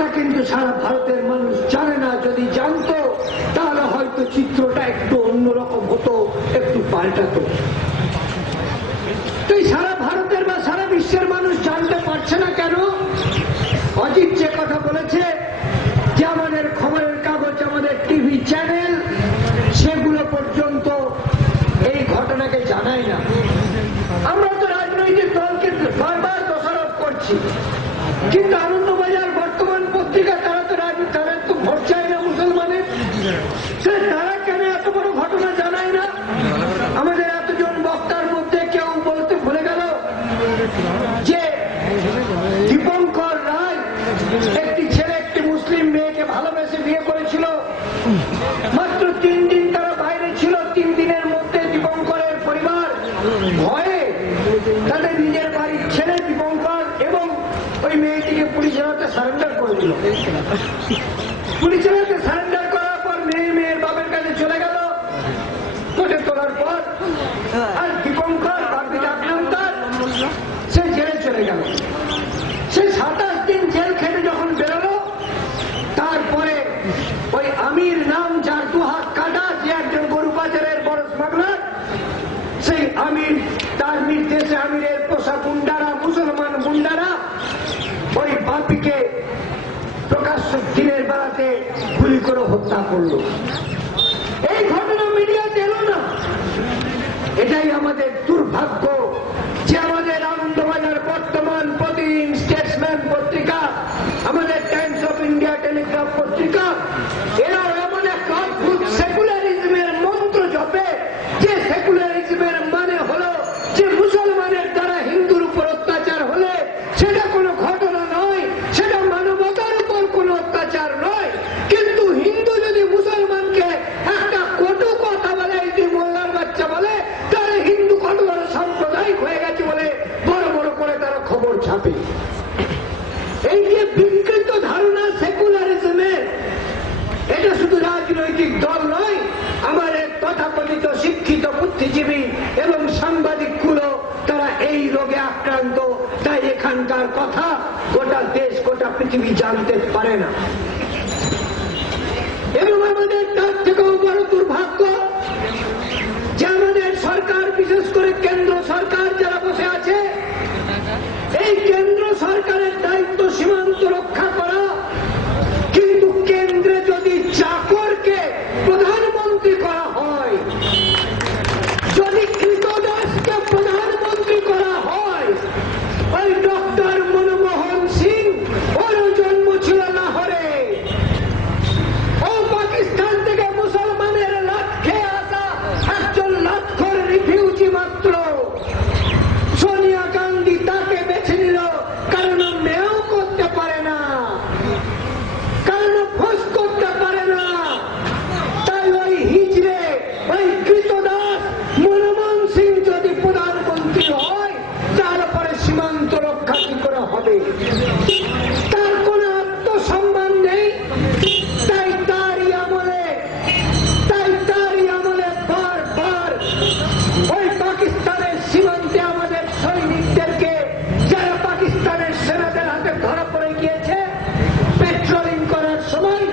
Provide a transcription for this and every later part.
কথা কিন্তু সারা ভারতের মানুষ জানে না। যদি জানতো তাহলে হয়তো চিত্রটা একটু অন্যরকম হতো, একটু পাল্টাতো। তো সারা ভারতের বা সারা বিশ্বের মানুষ জানতে পারছে না কেন? অজিত যে কথা বলেছে যে আমাদের খবরের কাগজ, আমাদের টিভি চ্যানেল, সেগুলো পর্যন্ত এই ঘটনাকে জানায় না। আমরা তো রাজনৈতিক দলকে বারবার দোষারোপ করছি, কিন্তু আনন্দবাজার বর্তমান পত্রিকা তারা তো ভোট চায় না মুসলমানের, তারা কেন এত বড় ঘটনা জানায় না? আমাদের এতজন বক্তার মধ্যে কেউ বলতে ভুলে গেল যে দীপঙ্কর রায় একটি ছেলে একটি মুসলিম মেয়েকে ভালোবেসে বিয়ে করেছিল। মাত্র 3 দিন তারা বাইরে ছিল। 3 দিনের মধ্যে দীপঙ্করের পরিবার ভয়ে তাদের নিজের বাড়ির ছেলে দীপঙ্কর এবং ওই মেয়েটিকে পুলিশের হাতে সারেন্ডার করে দিল। পুলিশের হাতে সারেন্ডার করার পর মেয়ের বাবার কাছে চলে গেল কোর্টে তোলার পর। আর দীপঙ্কর সে জেলে চলে গেল। সে 27 দিন জেল খেটে যখন বেরোলো, তারপরে ওই আমির নাম, যার 2 হাত কাটা, যে একজন গরু পাচারের বড় স্মাগলার, সেই আমির, তার নির্দেশে আমিরের পোষা গুন্ডারা, মুসলমান গুন্ডারা ওই বাপিকে প্রকাশ্য দিনের বেলাতে গুলি করে হত্যা করল। এই ঘটনা মিডিয়াতে এলো না। এটাই আমাদের দুর্ভাগ্য যে আমাদের আনন্দবাজার, বর্তমান, প্রতিদিন, স্টেটসম্যান পত্রিকা, আমাদের টাইমস অফ ইন্ডিয়া, টেলিগ্রাফ পত্রিকা, এরাও এমন এক অদ্ভুত সেকুলারিজমের মন্ত্র জপে, যে সেকুলারিজমের মানে হলো যে মুসলমানের দ্বারা হিন্দুর উপর অত্যাচার হলে সেটা কোনো ঘটনা নয়, সেটা মানবতার উপর কোনো অত্যাচার নয়। কিন্তু হিন্দু যদি মুসলমানকে একটা কটু কথা বলে, যদি মোল্লার বাচ্চা বলে, তাহলে হিন্দু কত বড় সাম্প্রদায়িক হয়ে গেছে বলে বড় বড় করে তারা খবর ছাপে। এই যে বিকৃত ধারণা সেকুলারিজমের, এটা শুধু রাজনৈতিক দল নয়, আমাদের তথাকথিত শিক্ষিত বুদ্ধিজীবী এবং সাংবাদিকগুলো তারা এই রোগে আক্রান্ত। তাই এখানকার কথা গোটা দেশ, গোটা পৃথিবী জানতে পারে না। এবং আমাদের তার থেকেও বড় দুর্ভাগ্য যে আমাদের সরকার, বিশেষ করে কেন্দ্র সরকার যারা বসে আছে, এই কেন্দ্র সরকারের দায়িত্ব সীমান্ত রক্ষা করা, কিন্তু কেন্দ্রে যদি চাকরকে প্রধানমন্ত্রী করা হয়, যদি কৃতদাসকে প্রধানমন্ত্রী করা হয়, ওই ডক্টর মনমোহন সিং, ওর জন্ম ছিল লাহোরে, ও পাকিস্তান থেকে মুসলমানের লাট খেয়ে আসা একজন লাটখোর রিফিউজি মাত্র। সোনিয়া গান্ধী তাকে বেছে নিল কারণ মেয়েও করতে পারে না, কারণ খোঁজ করতে পারে না। তাই ওই হিজড়ে, ওই কৃতদাস মনমোহন সিং যদি প্রধানমন্ত্রী হয়, তার পরে সীমান্ত রক্ষা কি করে হবে? তার কোন আত্মসম্মান নেই। তাই তারই আমলে বারবার ওই পাকিস্তানের সীমান্তে আমাদের সৈনিকদেরকে, যারা পাকিস্তানের সেনাদের হাতে ধরা পড়ে গিয়েছে পেট্রোলিং করার সময়,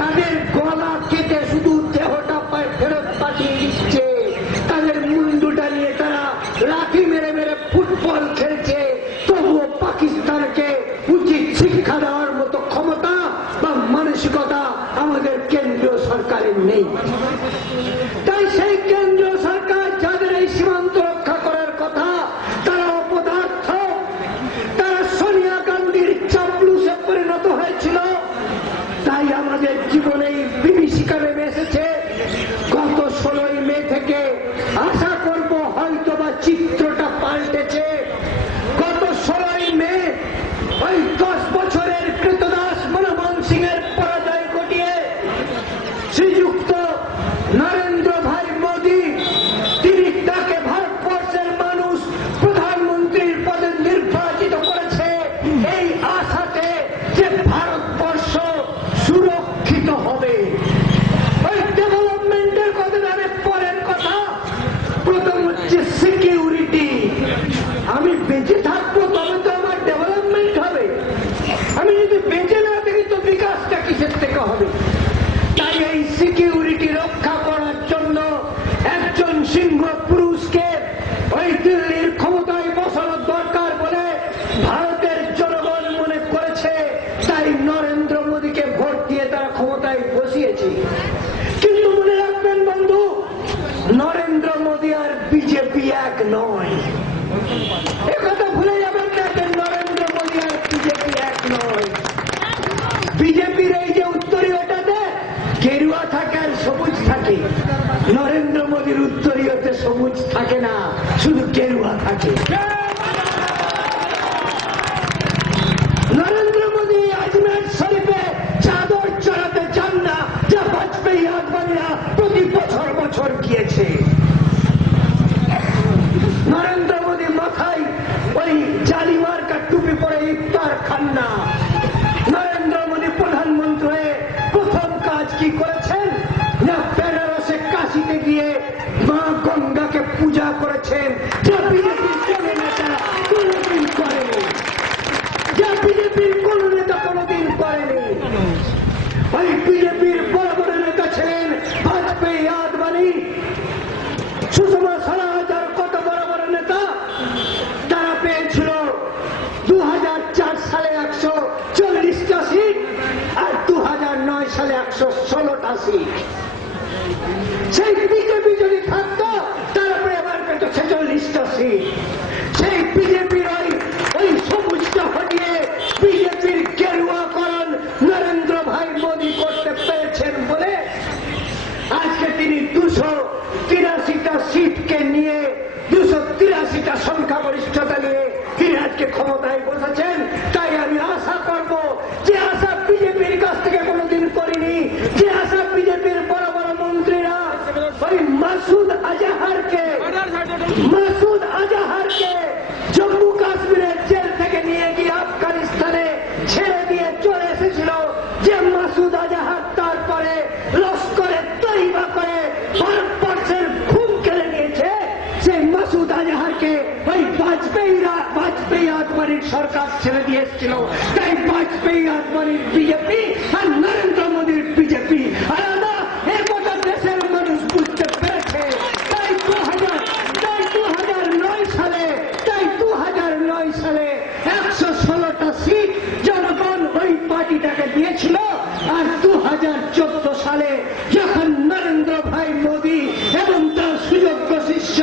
তাদের গলা কেটে শুধু দেহটা ফেরত পাঠিয়ে দিচ্ছে। তাদের মুন্ডুটা নিয়ে তারা লাঠি মেরে মেরে ফুটবল খেলছে। তবুও পাকিস্তানকে উচিত শিক্ষা দেওয়ার মতো ক্ষমতা বা মানসিকতা আমাদের কেন্দ্রীয় সরকারের নেই। তাই সেই কেন্দ্রীয় সরকার যাদের এই সীমান্ত রক্ষা করার কথা, তারা অপদার্থ, তারা সোনিয়া গান্ধীর চাপলুসে পরিণত হয়েছিল। তাই আমাদের জীবনে বিভীষিকা নেমে এসেছে। গত 16ই মে থেকে আশা করব হয়তো বা চিত্রটা পাল্টেছে। গত 16ই মে ওই 10 বছরের কৃতদাস মনমোহন সিং এর পরাজয় ঘটিয়ে শ্রীযুক্ত নরেন্দ্র ভাই মোদী, তিনি তাকে ভারতবর্ষের মানুষ প্রধানমন্ত্রীর পদে নির্বাচিত করেছে এই আশাতে যে ভারতবর্ষ সুরক্ষিত হবে। ওই ডেভেলপমেন্টের কথা অনেক পরের কথা। প্রথম হচ্ছে সিকিউরিটি। আমি বেঁচে থাকবো তবে তো আমার ডেভেলপমেন্ট হবে। আমি যদি বেঁচে না বাংলাদেশের থেকে হবে। তাই এই সিকিউরিটি রক্ষা করার জন্য একজন সিংহ পুরুষকে ওই দিল্লির ক্ষমতায় বসানোর দরকার বলে ভারতের জনগণ মনে করেছে। তাই নরেন্দ্র মোদীকে ভোট দিয়ে তারা ক্ষমতায় বসিয়েছে। কিন্তু মনে রাখবেন বন্ধু, নরেন্দ্র মোদী আর বিজেপি এক নয়। একথা ভুলে যাবেন না যে নরেন্দ্র মোদী আর বিজেপি এক নয়। বিজেপির এই যে উত্তরীয়টাতে গেরুয়া থাকে আর সবুজ থাকে, নরেন্দ্র মোদীর উত্তরীয়তে সবুজ থাকে না, শুধু গেরুয়া থাকে। নরেন্দ্র মোদী আজমের শরীফে চাদর চড়াতে চান না, যা বাজপেয়ী আদবানিরা প্রতি বছর বছর গিয়েছে। নরেন্দ্র মোদী মাথায় ওই জালি মার্কা টুপি পরে ইফতার খান না। নরেন্দ্র মোদী প্রধানমন্ত্রী হয়ে প্রথম কাজ কি করেছেন না বেনারসে কাশিতে গিয়ে মা গঙ্গাকে পূজা করেছেন, যা বিজেপির কোন নেতা কোনদিন করেনি, যা বিজেপির কোন নেতা কোনদিন করেনি। ওই বিজেপির বড় বড় নেতা ছিলেন বাজপেয়ী, আদবানি, সুষমা স্বরাজ আর কত বড় বড় নেতা। তারা পেয়েছিল 2004 সালে 140টা সিট আর 2009 সালে 116টা সিট। সেই বিজেপি যদি থাকতো তারপরে এবার পেত 46টা সিট। সেই বিজেপির ওই সবুজটা হটিয়ে বিজেপির গেরুয়াকরণ নরেন্দ্র ভাই মোদী করতে পেরেছেন বলে আজকে তিনি 283টা সিটকে নিয়ে 283টা সংখ্যাগরিষ্ঠতা নিয়ে তিনি আজকে ক্ষমতায় বসেছেন। তাই আমি আশা করব, যে আশা বিজেপির কাছ থেকে কোনোদিন করিনি, যে আশা বিজেপির বড় বড় মন্ত্রীরা ওই মাসুদ আজাহারকে জম্মু কাশ্মীরের জেল থেকে নিয়ে গিয়ে আফগানিস্তানে ছেড়ে দিয়ে চলে এসেছিল, যে মাসুদ আজাহার তারপরে লস্করে তৈবা করে ভারতবর্ষের ঘুম কেড়ে নিয়েছে, সেই মাসুদ আজাহারকে ওই বাজপেয়ী আদবানির সরকার ছেড়ে দিয়ে এসেছিল। তাই বাজপেয়ী আদবানির বিজেপি আর নরেন্দ্র মোদীর বিজেপি আলাদা, এ গোটা দেশের মানুষ বুঝতে পেরেছে। তাই 2009 সালে 116টা সিট জনগণ ওই পার্টিটাকে দিয়েছিল। আর 2014 সালে যখন নরেন্দ্র ভাই মোদী এবং তার সুযোগ্য শিষ্য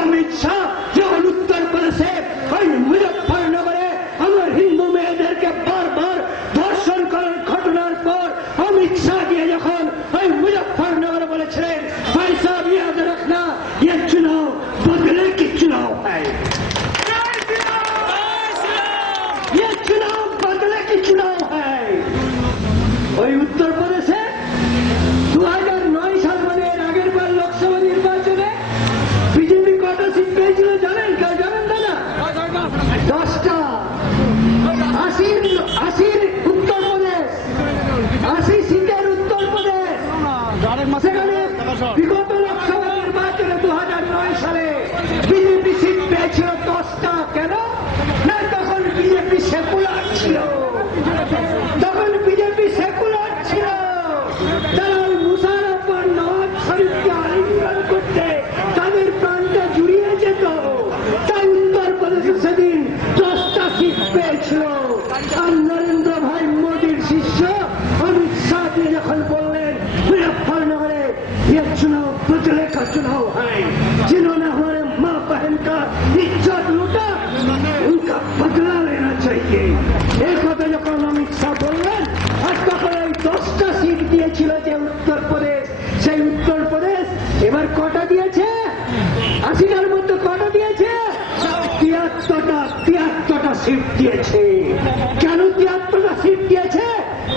অমিত শাহ যখন উত্তরপ্রদেশে ওই মুজফ্ফরনগরে আমার হিন্দু মেয়েদেরকে বারবার ধর্ষণ করার ঘটনার পর অমিত শাহ গিয়ে যখন ওই মুজফ্ফরনগরে বলেছিলেন, ভাই সাহেব याद रखना ये चुनाव बदले की चुनाव है, ये चुनाव बदले की चुनाव है। ওই উত্তরপ্রদেশে 2009 সাল মানে এর আগের বার লোকসভা নির্বাচনে বিজেপি কটা সিট পেয়েছিল জানেন? কেউ জানেন দাদা? 10টা। 80 উত্তরপ্রদেশ, 80 সিটের উত্তরপ্রদেশ। সেখানে বিগত লোকসভা নির্বাচনে 2009 সালে বিজেপি সিট পেয়েছিল 10টা। কেন না? তখন বিজেপি সেকুলার ছিল, তখন বিজেপি সেকুলার ছিল। তারা ওই মুশারফ আর নওয়াজ শরীফকে আলিঙ্গন করতে তাদের প্রাণটা জুড়িয়ে যেত। তাই উত্তরপ্রদেশে সেদিন 10টা সিট পেয়েছিল। আর নরেন্দ্র ভাই মোদীর শিষ্য অমিত শাহ যখন বললেন मुजफ्फरनगर ये चुनाव बदले का चुनाव है, जिन्होंने हमारे माँ बहन का इज्जत लूटा उनका बदला लेना चाहिए। एक কথা যখন অমিত শাহ বললেন, আর তখন ওই 10টা সিট দিয়েছিল যে উত্তরপ্রদেশ, সেই উত্তরপ্রদেশ এবার কটা দিয়েছে? 80টার মধ্যে কটা দিয়েছে? 73টা সিট দিয়েছে। কেন 73টা সিট দিয়েছে?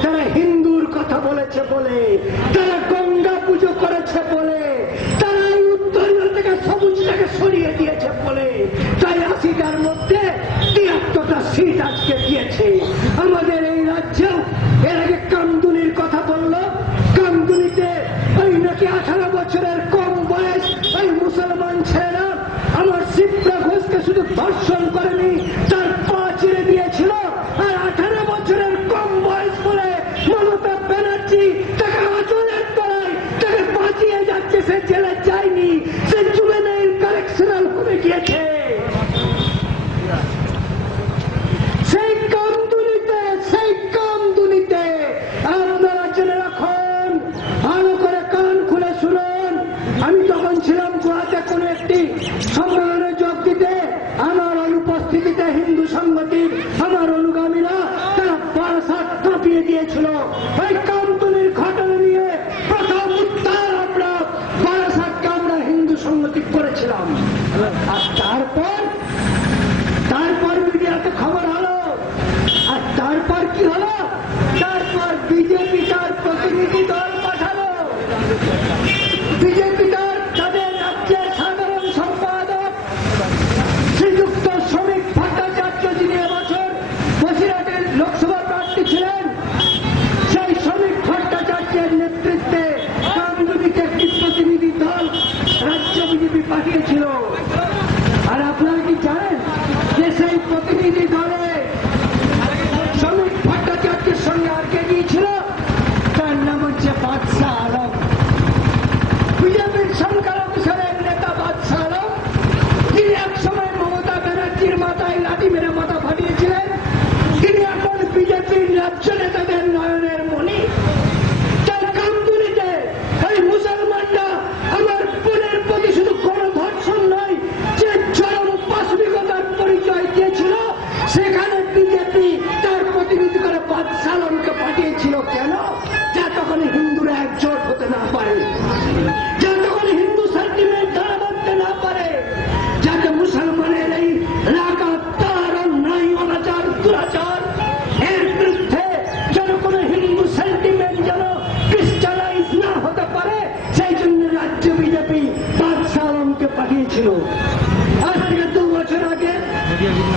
তারা হিন্দুর কথা বলেছে বলে, তারা গঙ্গা পুজো করেছে বলে, তারা এই উত্তরীয় থেকে সবুজটাকে সরিয়ে দিয়েছে বলে। তাই 80টার মধ্যে 73টা সিট আজকে দিয়েছে। আমাদের এই রাজ্যেও এর আগে কামদুনির কথা বলল, কামদুনিতে ওই নাকি 18 বছরের কম বয়স ওই মুসলমান ছেলেরা আমার শিবরা ঘোষকে শুধু ধর্ষণ করেনি, তার পা চিরে দিয়েছিল। আর 18 বছরের কম বয়স বলে মমতা বিজেপি তাদের রাজ্যের সাধারণ সম্পাদক শ্রীযুক্ত শ্রমিক ভট্টাচার্য, যিনি এবছর বসিরহাটের লোকসভা প্রার্থী ছিলেন, সেই শ্রমিক ভট্টাচার্যের নেতৃত্বে কামদুনিতে একটি প্রতিনিধি দল রাজ্য বিজেপি পাঠিয়েছিল। আর আপনারা কি জানেন যে সেই প্রতিনিধি দলে শ্রমিক ভট্টাচার্যের সঙ্গে আর কে গিয়েছিল? তার নাম হচ্ছে বাদশাহ আলম। বিজেপির সংখ্যালঘু সেলের নেতা বাদশাহ আলম, যিনি একসময় মমতা ব্যানার্জির মাথায় লাঠি মেরে মাথা ফাটিয়েছিলেন, তিনি এখন বিজেপির রাজ্য নেতাদের নয়নের মণি। তার কামদুনিতে এই মুসলমানরা আমার বোনের প্রতি শুধু গণধর্ষণ নয়, যে চরম পাশবিকতার পরিচয় দিয়েছিল, সেখানে বিজেপি তার প্রতিনিধি করে বাদশাহ আলমকে পাঠিয়েছিল। কেন? যতক্ষণ হিন্দুরা একজোট হতে না পারে, যতক্ষণ হিন্দু সেন্টিমেন্ট দ্বারা বাঁধতে না পারে, যাতে মুসলমানের এই লাগাতার অন্যায় অনাচার দুরাচার এর বিরুদ্ধে যেন কোনো হিন্দু সেন্টিমেন্ট যেন ক্রিস্টালাইজ না হতে পারে, সেই জন্য রাজ্য বিজেপি বাদশাহ আলমকে পাঠিয়েছিল। আজ থেকে 2 বছর আগে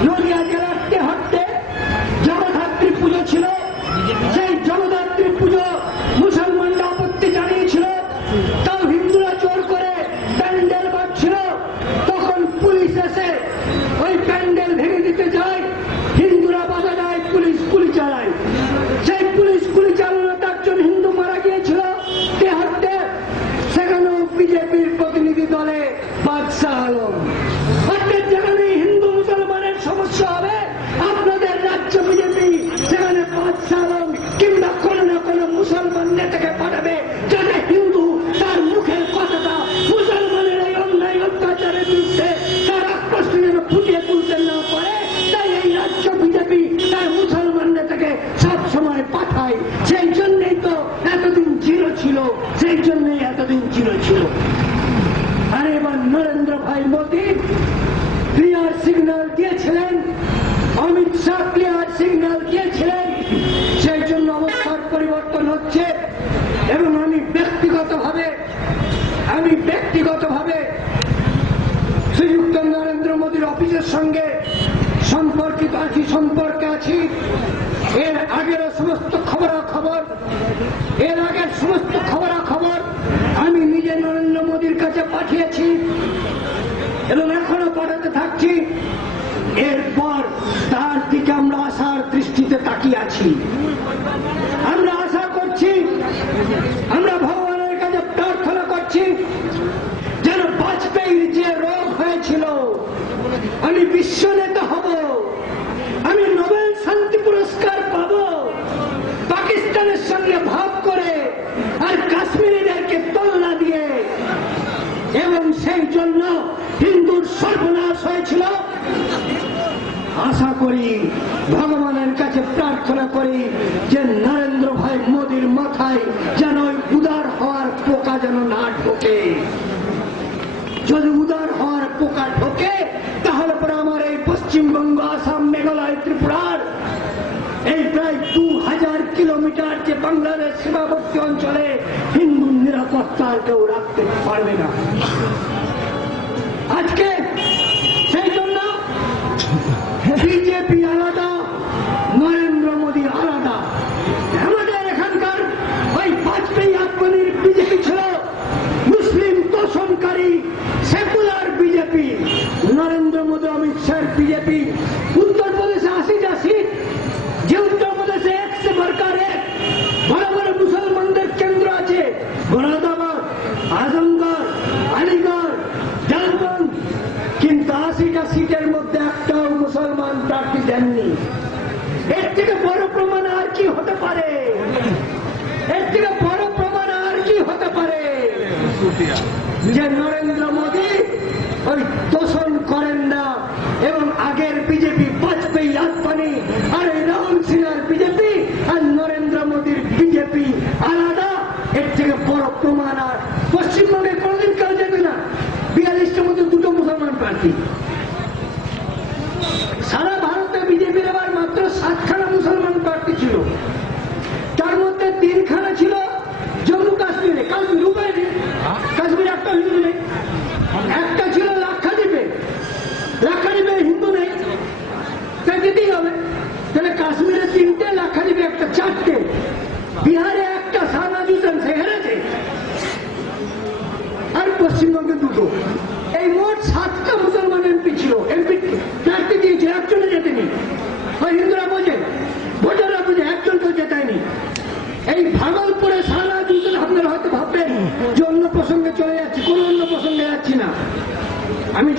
নদিয়া জেলার তেহট্টে জগদ্ধাত্রী পুজো ছিল। সেই জগদ্ধাত্রী পুজো মুসলমানরা আপত্তি জানিয়েছিল, তাও হিন্দুরা জোর করে প্যান্ডেল বাঁধছিল। তখন পুলিশ এসে ওই প্যান্ডেল ভেঙে দিতে যায়, হিন্দুরা বাধা দেয়, পুলিশ গুলি চালায়। সেই পুলিশ গুলি চালানোতে একজন হিন্দু মারা গিয়েছিল তেহট্টে, সেখানেও বিজেপির প্রতিনিধি দলে বাদশাহ আলম। প্রত্যেক যেখানে হিন্দু মুসলমানের সমস্যা হবে, আপনাদের রাজ্য বিজেপি সেখানে বাদশাহ আলম কিংবা কোনো না কোনো মুসলমান নেতাকে পাঠাবে, যাতে হিন্দু তার মুখের কথাটা মুসলমানের এই অন্যায় অত্যাচারের বিরুদ্ধে তার আক্রোশ যেন ফুটিয়ে তুলতে না পারে। তাই এই রাজ্য বিজেপি তার মুসলমান নেতাকে সব সময় পাঠায়। সেই জন্যই তো এতদিন জিরো ছিল, সেই জন্যই এতদিন জিরো ছিল। আর এবার নরেন্দ্র ভাই মোদী ক্লিয়ার সিগন্যাল দিয়েছিলেন, অমিত শাহ ক্লিয়ার সিগন্যাল দিয়েছিলেন, সেই জন্য অবস্থার পরিবর্তন হচ্ছে। এবং আমি ব্যক্তিগতভাবে শ্রীযুক্ত নরেন্দ্র মোদীর অফিসের সঙ্গে সম্পর্কে আছি। এর আগের সমস্ত খবরাখবর আমি নিজে নরেন্দ্র মোদীর কাছে পাঠিয়েছি এবং এখনো পাঠাতে থাকছি। এরপর তার দিকে আমরা আশার দৃষ্টিতে তাকিয়ে আছি। আমরা আশা করছি, আমরা ভগবানের কাছে প্রার্থনা করছি যেন বাজপেয়ীর যে রোগ হয়েছিল, আমি বিশ্ব নেতা হব, আমি নোবেল শান্তি পুরস্কার পাব, পাকিস্তানের সঙ্গে ভাব করে আর কাশ্মীরিদেরকে তোলনা দিয়ে, এবং সেই জন্য হিন্দুর সর্বনাশ হয়েছিল। আশা করি, ভগবানের কাছে প্রার্থনা করি যে নরেন্দ্র ভাই মোদীর মাথায় যেন ওই উদার হওয়ার পোকা যেন না ঢোকে। যদি উদার হওয়ার পোকা ঢোকে, তাহলে পরে আমার এই পশ্চিমবঙ্গ, আসাম, মেঘালয়, ত্রিপুরার এই প্রায় 2000 কিলোমিটার যে বাংলাদেশ সীমাবর্তী অঞ্চলে হিন্দু নিরাপত্তা কেউ রাখতে পারবে না। আজকে সেই জন্য বিজেপি আলাদা, নরেন্দ্র মোদী আলাদা। আমাদের এখানকার ওই বাজপেয়ী আত্মনির বিজেপি ছিল মুসলিম তোষণকারী সেকুলার বিজেপি। নরেন্দ্র মোদী, অমিত শাহের বিজেপি উত্তরপ্রদেশে 80টা সিট, যে উত্তরপ্রদেশে 1 से बढ़कर 1 বড় বড় মুসলমানদের কেন্দ্র আছে, মুরাদাবাদ, আজমগড়, আলিগড়, দেওবন্দ, কিন্তু 80টা সিটের মধ্যে একটাও মুসলমান প্রার্থী দেননি। এর থেকে বড় প্রমাণ আর কি হতে পারে? এর থেকে বড় প্রমাণ আর কি হতে পারে যে নরেন্দ্র মোদী ওই তোষণ করেন না। এবং আগের বিজেপি বাজপেয়ী আত্মানি, আর এই রাহুল সিনহার বিজেপি আর নরেন্দ্র মোদীর বিজেপি আলাদা। এর থেকে বড় প্রমাণ আর পশ্চিমবঙ্গে কোনদিন কেউ যেতে না। 42টার মধ্যে 2টো মুসলমান প্রার্থী। সারা ভারতে বিজেপির এবার মাত্র 7খানা মুসলমান প্রার্থী ছিল, তার মধ্যে 3খানা ছিল জম্মু কাশ্মীরে। কারণ আমি